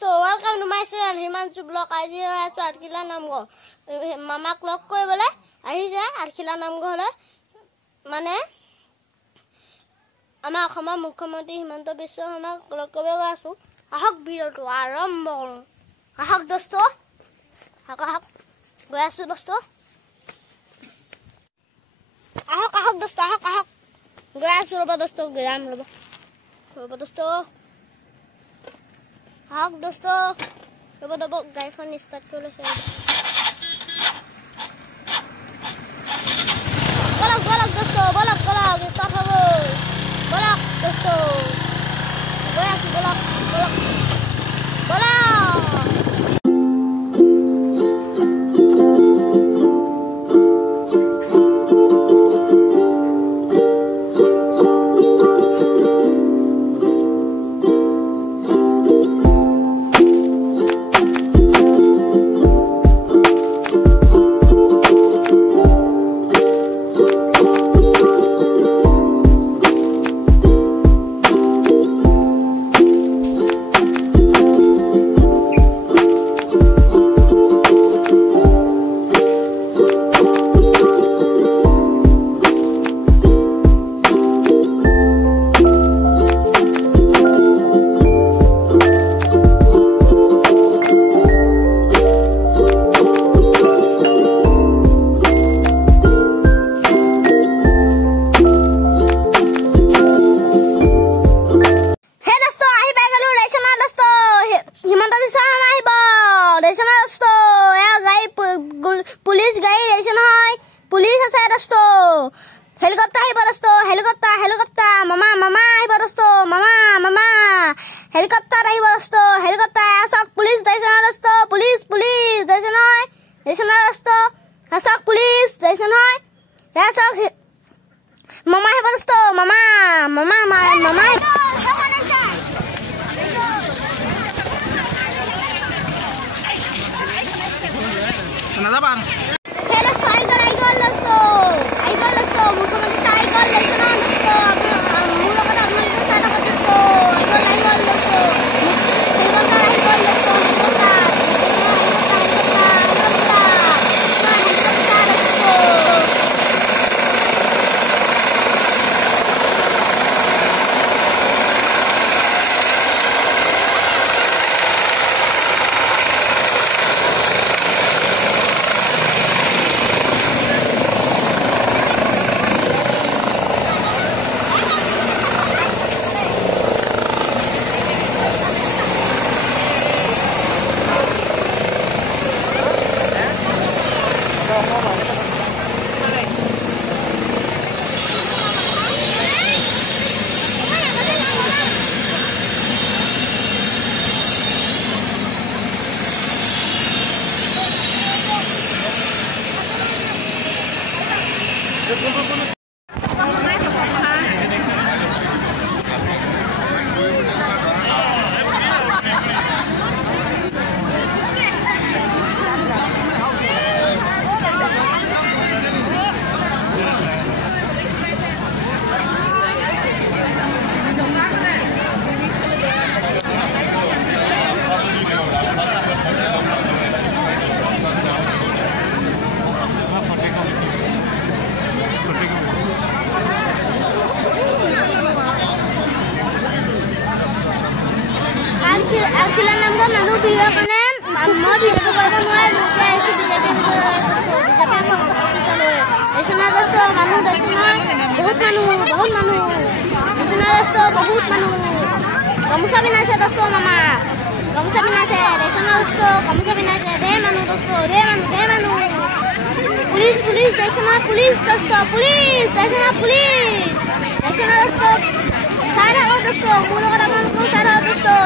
dosto, welcome to my channel Himanshu Vlog. আজি আছো আৰখিলা নামঘৰ মামাক লগ কৰিবলৈ আহিছে আৰখিলা নামঘৰলৈ মানে আমাৰ অসমৰ মুখ্যমন্ত্ৰী হিমন্ত বিশ্ব শৰ্মাক লগ কৰিবলৈ আছো আহক ভিডিঅটো আৰম্ভ কৰোঁ আহক দোস্ত আহক গৈ আছো দোস্ত আহক দোস্ত আহক গৈ আছো ৰবা দোস্ত গ্ৰাম ৰবা দোস্ত আহক দোস্ত ৰব গাড়ীখন ষ্টাৰ্ট কৰি লৈছে বলক দোস্ত বলক ষ্টাৰ্ট হ'ব বলক দোস্ত গৈ আছো বলক पुलिस गाड़ी रही है पुलिस আছে দোস্তো হেলিকপ্টাৰ আহিব দোস্তো হেলিকপ্টাৰ মামা আহিব দোস্তো মামা হেলিকপ্টাৰ আহিব দোস্তো হেলিকপ্টাৰ আসক পুলিস দাইছে না দোস্তো পুলিস দাইছে নহয় দোস্তো আসক পুলিস দাইছে নহয় আসক মামা আহিব দোস্তো মামা nada pan. Hello, Tiger, Listo. Mukhomantri Tiger, Listo. Mula kata Mula sana kata Listo. Tiger, Listo. Akhirnya nampak lalu dia kena mau dia tu kalau mau lupa itu dia ऐसा दोस्तों मानू बहुत मानू ऐसा दोस्तों बहुत मानू गमछा भी नाचे दोस्तों मामा गमछा भी नाचे ऐसा दोस्तों गमछा भी नाचे रे मानू दोस्तों रे मानू पुलिस दोस्तों पुलिस ऐसा दोस्तों सारा दोस्तों मुलो का नाम को सारा दोस्तों